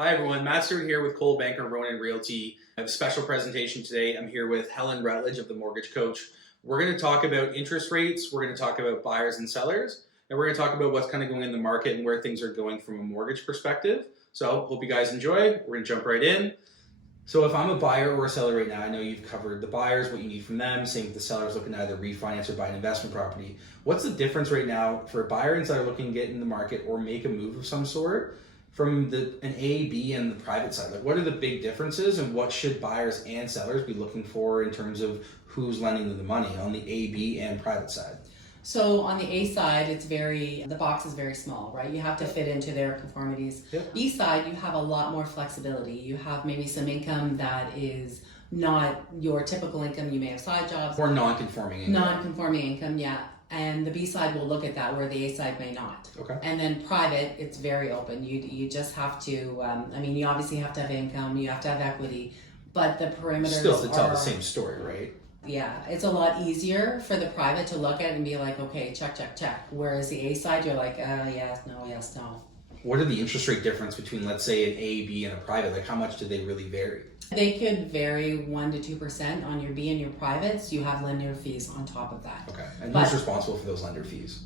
Hi everyone, Matt Stuart here with BankerRonan Realty. I have a special presentation today. I'm here with Helen Rutledge of the Mortgage Coach. We're going to talk about interest rates, we're going to talk about buyers and sellers, and we're going to talk about what's kind of going in the market and where things are going from a mortgage perspective. So hope you guys enjoy. We're going to jump right in. So if I'm a buyer or a seller right now, I know you've covered the buyers, what you need from them, same with the sellers looking to either refinance or buy an investment property. What's the difference right now for a buyer and seller looking to get in the market or make a move of some sort from an A, B, and the private side? Like, what are the big differences, and what should buyers and sellers be looking for in terms of who's lending them the money on the A, B, and private side? So on the A side, the box is very small, right? You have to fit into their conformities. Yep. B side, you have a lot more flexibility. You have maybe some income that is not your typical income. You may have side jobs. Or non-conforming income. Non-conforming income, yeah. And the B side will look at that where the A side may not. Okay. And then private, it's very open. You just have to, you obviously have to have income, you have to have equity, but the perimeters Still to tell the same story, right? Yeah, it's a lot easier for the private to look at and be like, okay, check. Whereas the A side, you're like, yes, no. What are the interest rate difference between, let's say, an A, B, and a private? Like, how much do they really vary? They could vary 1% to 2% on your B and your privates. You have lender fees on top of that. Okay, and who's responsible for those lender fees?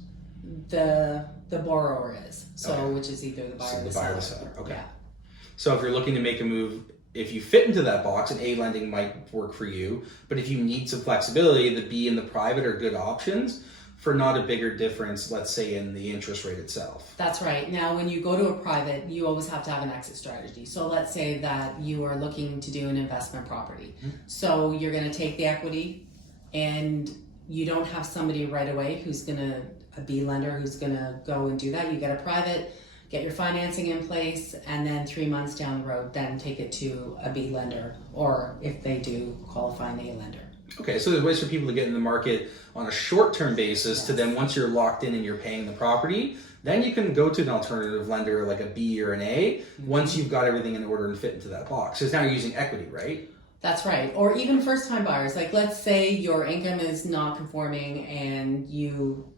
The borrower is, so okay. Which is either the buyer or the seller. Okay. Yeah. So if you're looking to make a move, if you fit into that box, an A lending might work for you. But if you need some flexibility, the B and the private are good options for not a bigger difference, let's say, in the interest rate itself. That's right. Now, when you go to a private, you always have to have an exit strategy. So let's say that you are looking to do an investment property. Mm-hmm. So you're going to take the equity, and you don't have somebody right away a B lender who's going to go and do that. You get a private, get your financing in place, and then 3 months down the road, then take it to a B lender, or if they do, qualify an A lender. Okay, so there's ways for people to get in the market on a short-term basis to then, once you're locked in and you're paying the property, then you can go to an alternative lender like a B or an A once you've got everything in order and fit into that box. Because now you're using equity, right? That's right. Or even first-time buyers. Like, let's say your income is not conforming and you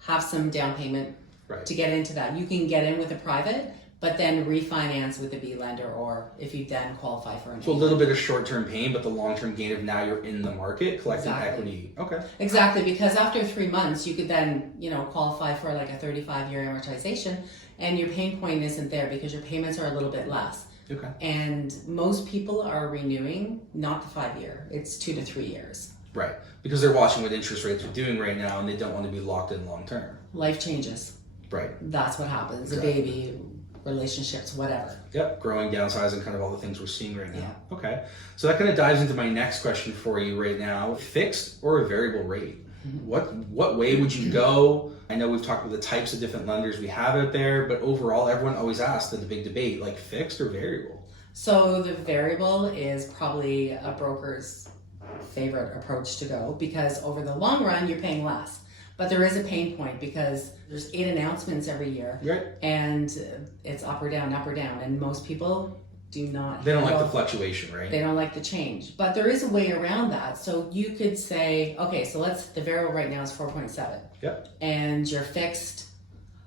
have some down payment to get into that. You can get in with a private, but then refinance with a B lender, or if you then qualify for an So a little bit of short-term pain, but the long-term gain of now you're in the market collecting equity. Okay. Exactly, because after 3 months, you could then, qualify for like a 35-year amortization, and your pain point isn't there because your payments are a little bit less. Okay. And most people are renewing, not the 5-year, it's 2 to 3 years. Right, because they're watching what interest rates are doing right now, and they don't want to be locked in long-term. Life changes. Right. That's what happens. Exactly. A baby, relationships, whatever. Yep, growing, downsizing, kind of all the things we're seeing right now. Yeah. Okay, so that kind of dives into my next question for you right now. Fixed or a variable rate? Mm-hmm. What way would you go? I know we've talked about the types of different lenders we have out there, but overall, everyone always asks the big debate, like fixed or variable? So the variable is probably a broker's favorite approach to go, because over the long run, you're paying less. But there is a pain point because there's 8 announcements every year, right? And it's up or down, and most people do not. They don't like the fluctuation, right? They don't like the change, but there is a way around that. So you could say, okay, so the variable right now is 4.7. Yep. And you're fixed.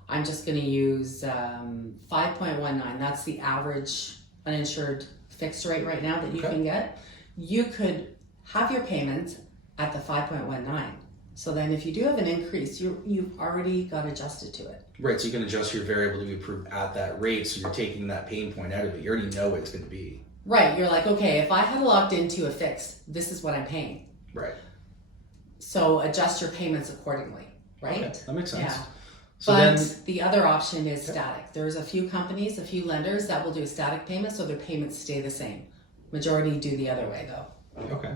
I'm just going to use 5.19. That's the average uninsured fixed rate right now that you can get. You could have your payments at the 5.19. So then if you do have an increase, you've already got adjusted to it. Right, so you can adjust your variable to be approved at that rate, so you're taking that pain point out of it. You already know what it's going to be. Right, you're like, okay, if I had locked into a fixed, this is what I'm paying. Right. So adjust your payments accordingly, right? Okay, that makes sense. Yeah. So but the other option is static. There's a few companies, a few lenders that will do a static payment, so their payments stay the same. Majority do the other way, though. Okay.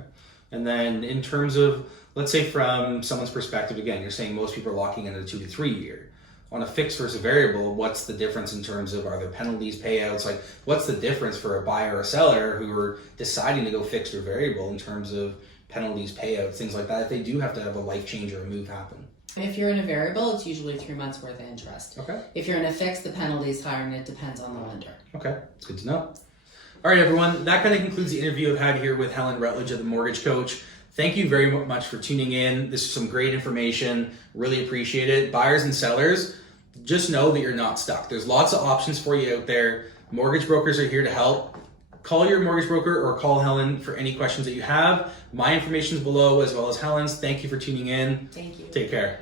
And then in terms of, let's say from someone's perspective, again, you're saying most people are locking in a 2 to 3 year. On a fixed versus variable, what's the difference in terms of, are there penalties, payouts? Like, what's the difference for a buyer or seller who are deciding to go fixed or variable in terms of penalties, payouts, things like that, if they do have to have a life change or a move happen? If you're in a variable, it's usually 3 months worth of interest. Okay. If you're in a fixed, the penalty is higher, and it depends on the lender. Okay, it's good to know. All right, everyone, that kind of concludes the interview I've had here with Helen Rutledge of the Mortgage Coach. Thank you very much for tuning in. This is some great information. Really appreciate it. Buyers and sellers, just know that you're not stuck. There's lots of options for you out there. Mortgage brokers are here to help. Call your mortgage broker or call Helen for any questions that you have. My information is below as well as Helen's. Thank you for tuning in. Thank you. Take care.